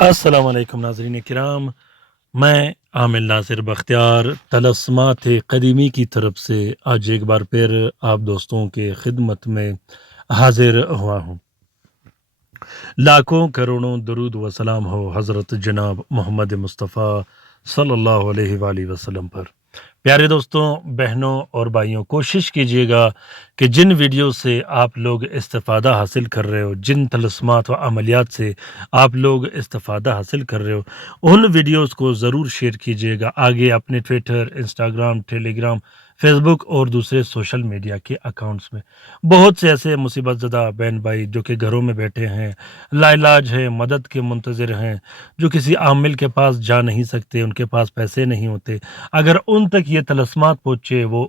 السلام علیکم ناظرین کرام، میں عامل ناصر بختیار طلسمات قدیمی کی طرف سے آج ایک بار پھر آپ دوستوں کے خدمت میں حاضر ہوا ہوں۔ لاکھوں کروڑوں درود و سلام ہو حضرت جناب محمد مصطفیٰ صلی اللہ علیہ وآلہ وسلم پر۔ پیارے دوستوں، بہنوں اور بھائیوں، کوشش کیجیے گا کہ جن ویڈیو سے آپ لوگ استفادہ حاصل کر رہے ہو، جن طلسمات و عملیات سے آپ لوگ استفادہ حاصل کر رہے ہو، ان ویڈیوز کو ضرور شیئر کیجیے گا آگے اپنے ٹویٹر، انسٹاگرام، ٹیلی گرام، فیس بک اور دوسرے سوشل میڈیا کے اکاؤنٹس میں۔ بہت سے ایسے مصیبت زدہ بہن بھائی جو کہ گھروں میں بیٹھے ہیں، لا علاج ہیں، مدد کے منتظر ہیں، جو کسی عامل کے پاس جا نہیں سکتے، ان کے پاس پیسے نہیں ہوتے، اگر ان تک یہ طلسمات پہنچے وہ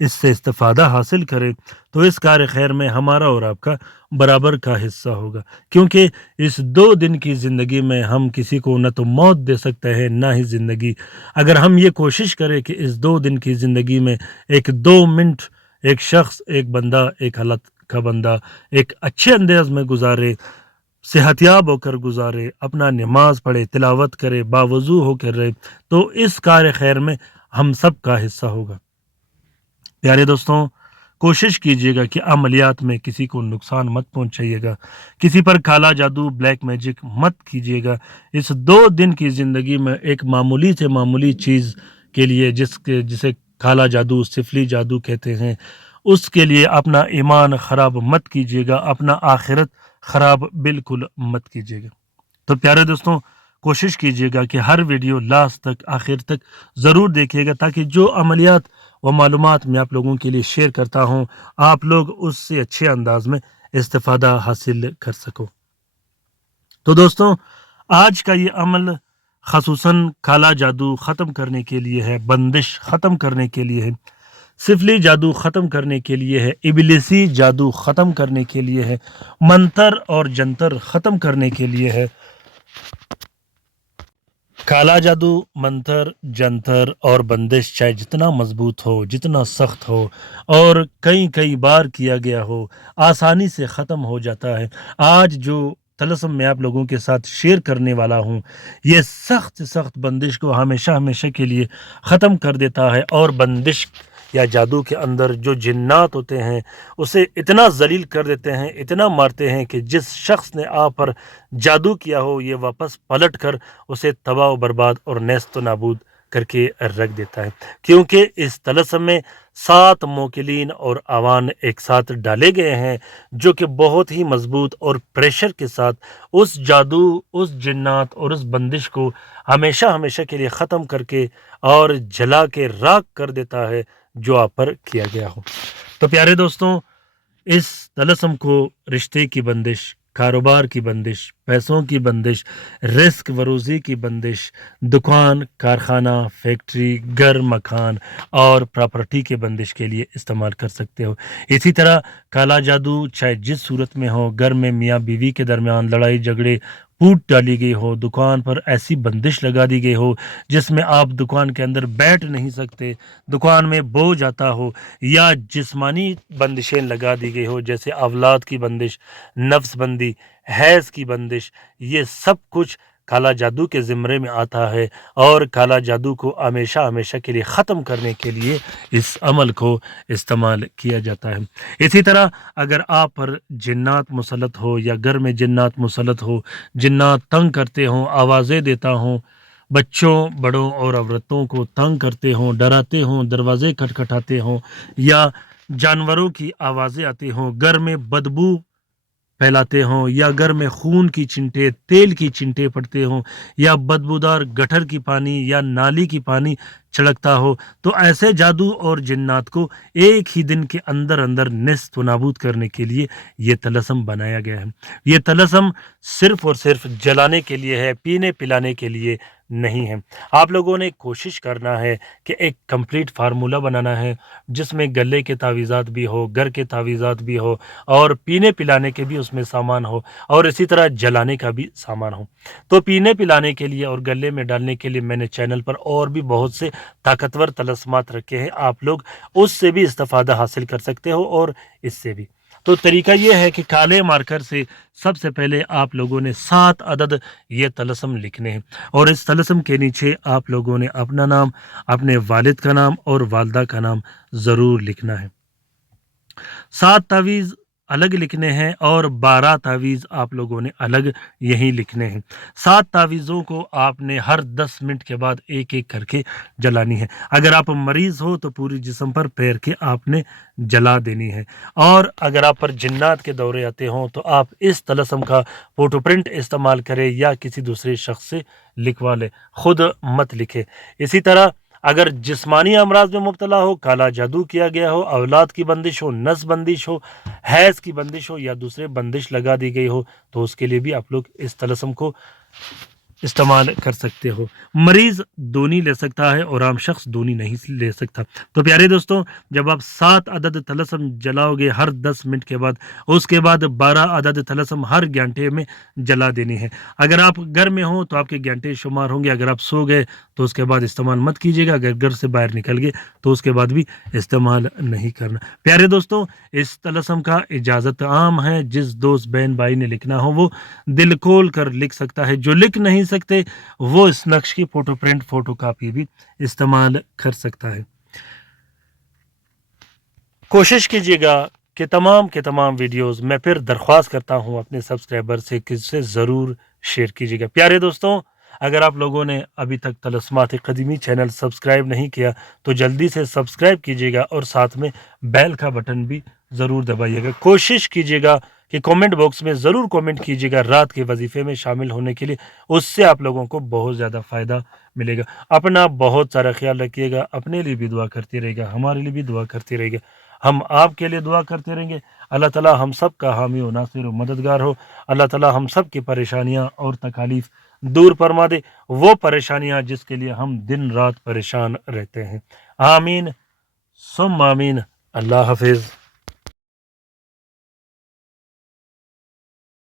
اس سے استفادہ حاصل کرے تو اس کار خیر میں ہمارا اور آپ کا برابر کا حصہ ہوگا، کیونکہ اس 2 دن کی زندگی میں ہم کسی کو نہ تو موت دے سکتے ہیں نہ ہی زندگی۔ اگر ہم یہ کوشش کریں کہ اس 2 دن کی زندگی میں ایک 2 منٹ ایک شخص، ایک بندہ، ایک حالت کا بندہ ایک اچھے انداز میں گزارے، صحت یاب ہو کر گزارے، اپنا نماز پڑھے، تلاوت کرے، باوضو ہو کر رہے، تو اس کار خیر میں ہم سب کا حصہ ہوگا۔ پیارے دوستوں، کوشش کیجیے گا کہ عملیات میں کسی کو نقصان مت پہنچائیے گا، کسی پر کالا جادو، بلیک میجک مت کیجیے گا۔ اس 2 دن کی زندگی میں ایک معمولی سے معمولی چیز کے لیے جسے کالا جادو، سفلی جادو کہتے ہیں، اس کے لیے اپنا ایمان خراب مت کیجیے گا، اپنا آخرت خراب بالکل مت کیجیے گا۔ تو پیارے دوستوں، کوشش کیجیے گا کہ ہر ویڈیو لاسٹ تک، آخر تک ضرور دیکھیے گا، تاکہ جو عملیات و معلومات میں آپ لوگوں کے لیے شیئر کرتا ہوں، آپ لوگ اس سے اچھے انداز میں استفادہ حاصل کر سکو۔ تو دوستوں، آج کا یہ عمل خصوصاً کالا جادو ختم کرنے کے لیے ہے، بندش ختم کرنے کے لیے ہے، سفلی جادو ختم کرنے کے لیے ہے، ابلیسی جادو ختم کرنے کے لیے ہے، منتر اور جنتر ختم کرنے کے لیے ہے۔ کالا جادو، منتر، جنتر اور بندش چاہے جتنا مضبوط ہو، جتنا سخت ہو اور کئی بار کیا گیا ہو، آسانی سے ختم ہو جاتا ہے۔ آج جو طلسم میں آپ لوگوں کے ساتھ شیئر کرنے والا ہوں، یہ سخت بندش کو ہمیشہ کے لیے ختم کر دیتا ہے، اور بندش یا جادو کے اندر جو جنات ہوتے ہیں اسے اتنا ذلیل کر دیتے ہیں، اتنا مارتے ہیں کہ جس شخص نے آپ پر جادو کیا ہو یہ واپس پلٹ کر اسے تباہ و برباد اور نیست و نابود کر کے رکھ دیتا ہے، کیونکہ اس طلسم میں 7 موکلین اور اوان ایک ساتھ ڈالے گئے ہیں، جو کہ بہت ہی مضبوط اور پریشر کے ساتھ اس جادو، اس جنات اور اس بندش کو ہمیشہ کے لیے ختم کر کے اور جلا کے راکھ کر دیتا ہے جو آپ پر کیا گیا ہو۔ تو پیارے دوستوں، اس طلسم کو رشتے کی بندش، کاروبار کی بندش، پیسوں کی بندش، رزق وروزی کی بندش، دکان، کارخانہ، فیکٹری، گھر، مکان اور پراپرٹی کے بندش کے لیے استعمال کر سکتے ہو۔ اسی طرح کالا جادو چاہے جس صورت میں ہو، گھر میں میاں بیوی کے درمیان لڑائی جھگڑے، پوٹ ڈالی گئی ہو، دکان پر ایسی بندش لگا دی گئی ہو جس میں آپ دکان کے اندر بیٹھ نہیں سکتے، دکان میں بوجھ آتا ہو، یا جسمانی بندشیں لگا دی گئی ہو جیسے اولاد کی بندش، نفس بندی، حیض کی بندش، یہ سب کچھ کالا جادو کے زمرے میں آتا ہے، اور کالا جادو کو ہمیشہ کے لیے ختم کرنے کے لیے اس عمل کو استعمال کیا جاتا ہے۔ اسی طرح اگر آپ پر جنات مسلط ہو یا گھر میں جنات مسلط ہو، جنات تنگ کرتے ہوں، آوازیں دیتا ہوں، بچوں، بڑوں اور عورتوں کو تنگ کرتے ہوں، ڈراتے ہوں، دروازے کھٹکھٹاتے ہوں، یا جانوروں کی آوازیں آتی ہوں، گھر میں بدبو پھیلاتے ہوں، یا گھر میں خون کی چنٹے، تیل کی چنٹے پڑتے ہوں، یا بدبودار گٹر کی پانی یا نالی کی پانی چھڑکتا ہو، تو ایسے جادو اور جنات کو ایک ہی دن کے اندر نیست و نابود کرنے کے لیے یہ طلسم بنایا گیا ہے۔ یہ طلسم صرف اور صرف جلانے کے لیے ہے، پینے پلانے کے لیے نہیں ہے۔ آپ لوگوں نے کوشش کرنا ہے کہ ایک کمپلیٹ فارمولہ بنانا ہے جس میں گلے کے تعویذات بھی ہو، گھر کے تعویذات بھی ہو، اور پینے پلانے کے بھی اس میں سامان ہو، اور اسی طرح جلانے کا بھی سامان ہو۔ تو پینے پلانے کے لیے اور گلے میں ڈالنے کے لیے میں نے چینل پر اور بھی بہت سے طاقتور طلسمات رکھے ہیں، آپ لوگ اس سے بھی استفادہ حاصل کر سکتے ہو اور اس سے بھی۔ تو طریقہ یہ ہے کہ کالے مارکر سے سب سے پہلے آپ لوگوں نے 7 عدد یہ طلسم لکھنے ہیں، اور اس طلسم کے نیچے آپ لوگوں نے اپنا نام، اپنے والد کا نام اور والدہ کا نام ضرور لکھنا ہے۔ 7 تعویذ الگ لکھنے ہیں اور 12 تعویذ آپ لوگوں نے الگ یہی لکھنے ہیں۔ 7 تعویذوں کو آپ نے ہر 10 منٹ کے بعد ایک ایک کر کے جلانی ہے۔ اگر آپ مریض ہو تو پوری جسم پر پیر کے آپ نے جلا دینی ہے، اور اگر آپ پر جنات کے دورے آتے ہوں تو آپ اس طلسم کا فوٹو پرنٹ استعمال کریں یا کسی دوسرے شخص سے لکھوا لیں، خود مت لکھے۔ اسی طرح اگر جسمانی امراض میں مبتلا ہو، کالا جادو کیا گیا ہو، اولاد کی بندش ہو، نس بندش ہو، حیض کی بندش ہو یا دوسرے بندش لگا دی گئی ہو، تو اس کے لیے بھی آپ لوگ اس طلسم کو استعمال کر سکتے ہو۔ مریض دونی لے سکتا ہے اور عام شخص دونی نہیں لے سکتا۔ تو پیارے دوستوں، جب آپ 7 عدد طلسم جلاؤ گے ہر 10 منٹ کے بعد، اس کے بعد 12 عدد طلسم ہر گھنٹے میں جلا دینی ہے۔ اگر آپ گھر میں ہوں تو آپ کے گھنٹے شمار ہوں گے، اگر آپ سو گئے تو اس کے بعد استعمال مت کیجیے گا، اگر گھر سے باہر نکل گئے تو اس کے بعد بھی استعمال نہیں کرنا۔ پیارے دوستوں، اس طلسم کا اجازت عام ہے، جس دوست بہن بھائی نے لکھنا ہو وہ دل کھول کر لکھ سکتا ہے، جو لکھ نہیں سکتے وہ اس نقش کی فوٹو پرنٹ فوٹو کاپی بھی استعمال کر سکتا ہے۔ کوشش کیجیے گا کہ تمام کے تمام ویڈیوز میں پھر درخواست کرتا ہوں اپنے سبسکرائبر سے کہ اسے ضرور شیئر کیجیے گا۔ پیارے دوستوں، اگر آپ لوگوں نے ابھی تک طلسمات قدیمی چینل سبسکرائب نہیں کیا تو جلدی سے سبسکرائب کیجیے گا اور ساتھ میں بیل کا بٹن بھی ضرور دبائیے گا۔ کوشش کیجیے گا کہ کامنٹ باکس میں ضرور کامنٹ کیجیے گا رات کے وظیفے میں شامل ہونے کے لیے، اس سے آپ لوگوں کو بہت زیادہ فائدہ ملے گا۔ اپنا بہت سارا خیال رکھیے گا، اپنے لیے بھی دعا کرتے رہے گا، ہمارے لیے بھی دعا کرتے رہے گا، ہم آپ کے لیے دعا کرتے رہیں گے۔ اللہ تعالیٰ ہم سب کا حامی و ناصر و مددگار ہو۔ اللہ تعالیٰ ہم سب کی پریشانیاں اور تکالیف دور فرما دے، وہ پریشانیاں جس کے لیے ہم دن رات پریشان رہتے ہیں۔ آمین ثم آمین۔ اللہ حافظ۔